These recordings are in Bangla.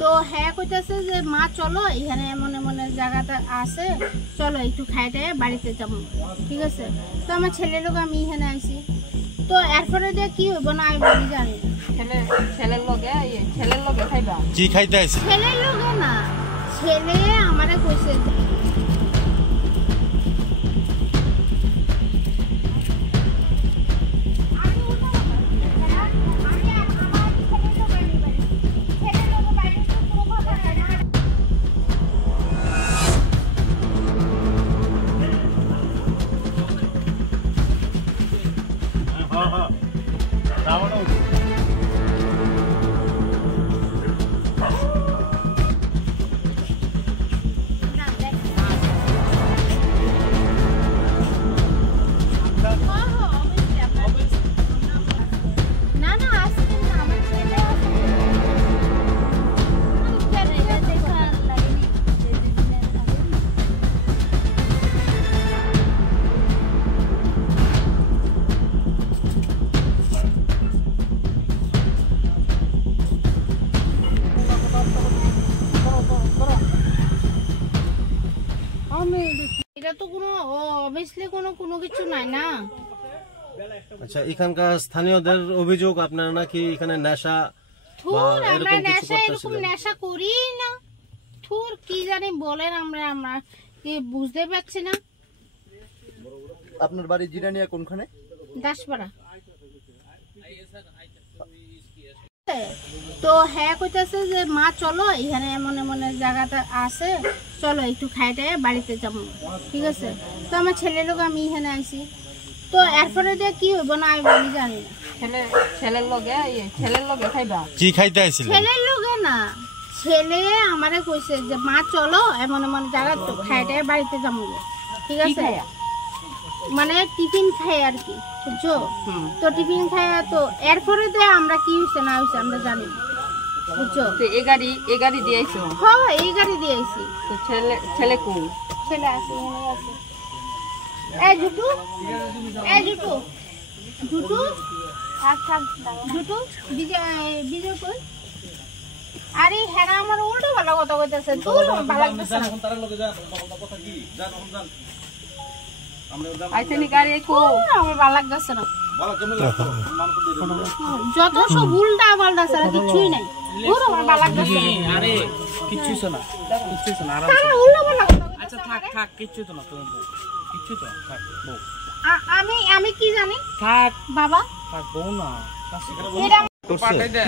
তো হ্যাঁ কইতাছে যে মা চলো এখানে এমন এমন জায়গাটা আছে, চলো একটু খাইতে বাড়িতে যাবো, ঠিক আছে। তো আমার ছেলের লোক আমি এখানে আইছি, তো এরপরে দিয়ে কি হইব না আমি বলি জানি না। ছেলের লগে খাইবা কি খাইতে আইছে? ছেলের লোকে না, ছেলে আমারে কইছে এটা তো কোনো অবভিয়াসলি কোনো কিছু নাই না। আচ্ছা, এখানকার স্থানীয়দের অভিযোগ আপনারা নাকি এখানে নেশা এরকম নেশা করি না, থুর কি জানি বলেন, আমরা কি বুঝতে পারছি না। আপনার বাড়ি জিরানিয়া কোনখানে? দাসপাড়া। তো হ্যাঁ কইতাছে যে মা চলো এখানে এমন এমন জায়গাটা আছে, চলো একটু খাইতে বাড়িতে যাবো, ঠিক আছে। তো আমার ছেলের লোক আমি এখানে আইছি, তো এরপরে দিয়ে কি হইব না আমি বলি জানি না। ছেলের লগে খাইবা কি খাইতে আইছিল? ছেলের লোকে না, ছেলে আমারে কইছে যে মা চলো এমন এমন জায়গা তো খাইতে বাড়িতে যাবো, ঠিক আছে। মানে টিফিন খাই আর কি, বুঝছো। তো টিফিন খাই, তো এরপরে দিয়ে আমরা কি হইছে না হইছে আমরা জানি না, বুঝছো। এই গাড়ি দিয়ে আইছো? হ্যাঁ এই গাড়ি দিয়ে আইছি। তো ছেলে কোন? ছেলে আছে, এখানে আছে। এই জুটু জুটু বিজয় কই? আরে হ্যাঁ আমার উল্টো ভালো কথা কইতাছে, তুই ভালো লাগতেছে না। আইতেনি গাড়ি কো আমার ভালো লাগতেছে না, যত সব উল্টা পাল্টা ছাড়া কিছুই নাই। আমার ভালো লাগতেছে না। আরে কিচ্ছু না আরাম। উল্টা পাল্টা কথা। আচ্ছা থাক কিচ্ছু তো না, তুমি কিচ্ছু তো থাক বউ। আমি কি জানি থাক বাবা, থাক বউ না। এটা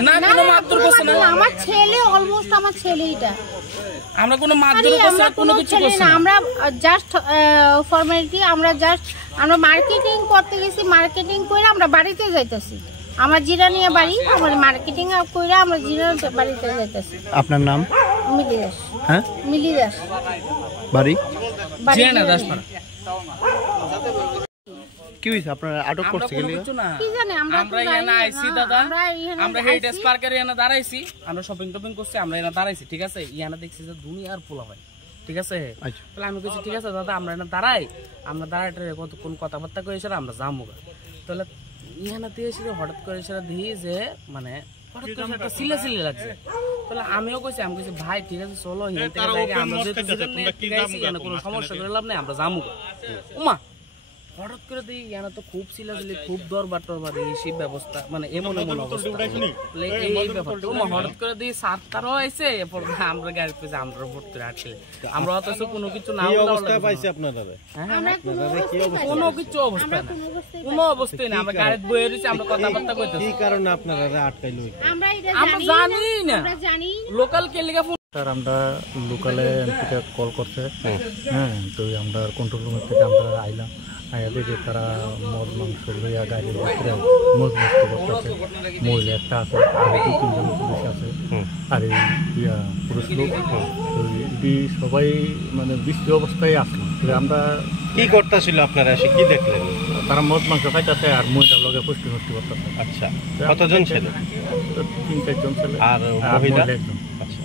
না কোনো মারধর করছ না? আমার ছেলে, অলমোস্ট আমার ছেলে। এটা আমরা কোনো মারধর করছ না, কোনো কিছু করছ না। আমরা জাস্ট ফর্মালিটি, আমরা মার্কেটিং করতে গেছি, মার্কেটিং করে আমরা বাড়িতে যাইতেছি। আমার জিরানিয়া বাড়ি, আমার মার্কেটিং করে আমরা জিরানিয়া বাড়িতে যাইতেছি। আপনার নাম? মিলি দাস। হ্যাঁ মিলি দাস। বাড়ি জিরানিয়া দাসপাড়া। কি হইছে আপনারা আটক করতে গেলে? কি জানি আমরা এখানে আইছি দাদা, আমরা হেরিটেজ পার্কের এখানে দাঁড়াইছি, আমরা শপিং করছি, আমরা এখানে দাঁড়াইছি, ঠিক আছে। ইয়ানা দেখছি যে দুনিয়ার পোলা হয়, ঠিক আছে। তাহলে আমি কইছি ঠিক আছে দাদা আমরা এখানে আমরা দাঁড়াইতে কতক্ষণ কথাবার্তা কই এসে আমরা যাবো। তাহলে ইয়ানা দিয়ে এসে হঠাৎ করে এসে দেখি যে মানে হঠাৎ করে একটা সিলে লাগছে। তাহলে আমিও কইছি ভাই ঠিক আছে চলো এখান থেকে যাই, আমরা যেহেতু কোনো সমস্যা করে লাভ নেই, আমরা যাবো। উমা হঠাৎ করে দিই ইয়ানা তো খুব সিলাসিলি, খুব দরবার এই ব্যবস্থা, মানে এমন অবস্থা এই ব্যাপারটা। হঠাৎ করে দিই সাতটারও আইসে, এরপর আমরা গাড়ি পেয়েছি, আমরা ভর্তি আটকে, আমরা অথচ কোনো কিছু না পাইছি আপনারা? কোনো কিছু অবস্থা না, কোনো অবস্থাই না। আমরা গাড়ি বয়ে রয়েছি, আমরা কথাবার্তা করতেছি। কি কারণে আপনারা আটকাইলো? আমরা জানি না, লোকাল কে লিগা ফোন। স্যার আমরা লোকালে এমপিকে কল করছে, হ্যাঁ, তো আমরা কন্ট্রোল রুমের থেকে আমরা আইলাম, আইয়া দেখি তারা মদ মাংস লইয়া গাড়ির ভিতরে মজমস্তি করতেছে। মহিলা একটা আছে, আর 2-3 জন পুলিশ আছে, আর এই পুরুষ লোক। তো এটি সবাই মানে বৃষ্টি অবস্থায় আসলো। আমরা কি করতেছিল আপনারা এসে কি দেখলেন? তারা মদ মাংস খাইতেছে আর মহিলার লগে পুষ্টি করতেছে। আচ্ছা, কতজন ছিল? 3-4 জন ছিল, আর মহিলা একজন। আচ্ছা,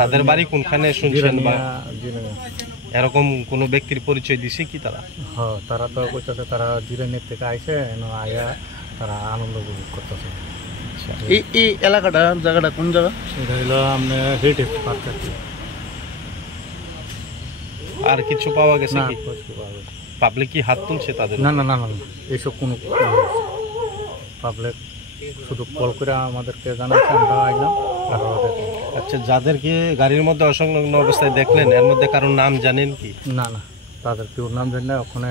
তাদের বাড়ি কোনখানে শুনছেন? বা এরকম কোন ব্যক্তির পরিচয় দিছে কি তারা? হ্যাঁ, তারা তো কইতাছে তারা জিরানিয়া থেকে আইছে, আয়া তারা আনন্দ উপভোগ করতেছে। আচ্ছা, আচ্ছা এই এলাকাটা জায়গাটা কোন জায়গা? এটা হলো আপনার হেরিটেজ পার্ক আর কি। আর কিছু পাওয়া গেছে না কি? কিছু পাওয়া গেছে। পাবলিক কি হাত তুলছে তাদের? না না না না না, এইসব কোনো পাবলিক শুধু কল করে আমাদেরকে জানাচ্ছে, আমরা আইলাম আর ওদের। আচ্ছা, যাদেরকে গাড়ির মধ্যে অসংলগ্ন অবস্থায় দেখলেন এর মধ্যে কারোর নাম জানেন কি? না না, তাদের কেউ নাম জানি না। ওখানে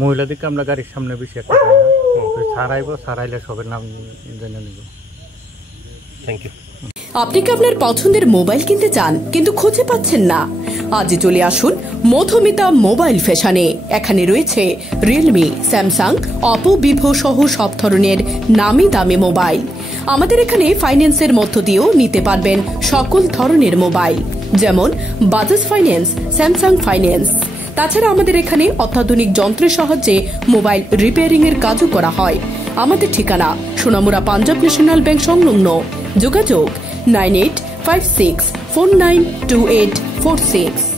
মহিলাদেরকে আমরা গাড়ির সামনে বেশি একটা যাই না, ছাড়াইবো, ছাড়াইলে সবের নাম জেনে নিব। Thank you. আপনি কি আপনার পছন্দের মোবাইল কিনতে চান কিন্তু খুঁজে পাচ্ছেন না? আজই চলে আসুন মধুমিতা মোবাইল ফ্যাশনে। এখানে রয়েছে রিয়েলমি, স্যামসাং, অপো, ভিভো সহ সব ধরনের নামি দামি মোবাইল। আমাদের এখানে ফাইন্যান্সের মধ্য দিয়েও নিতে পারবেন সকল ধরনের মোবাইল, যেমন বাজাজ ফাইন্যান্স, স্যামসাং ফাইন্যান্স। তাছাড়া আমাদের এখানে অত্যাধুনিক যন্ত্রের সাহায্যে মোবাইল রিপেয়ারিং এর কাজও করা হয়। আমাদের ঠিকানা সোনামুড়া পাঞ্জাব ন্যাশনাল ব্যাংক সংলগ্ন। যোগাযোগ 9856492846।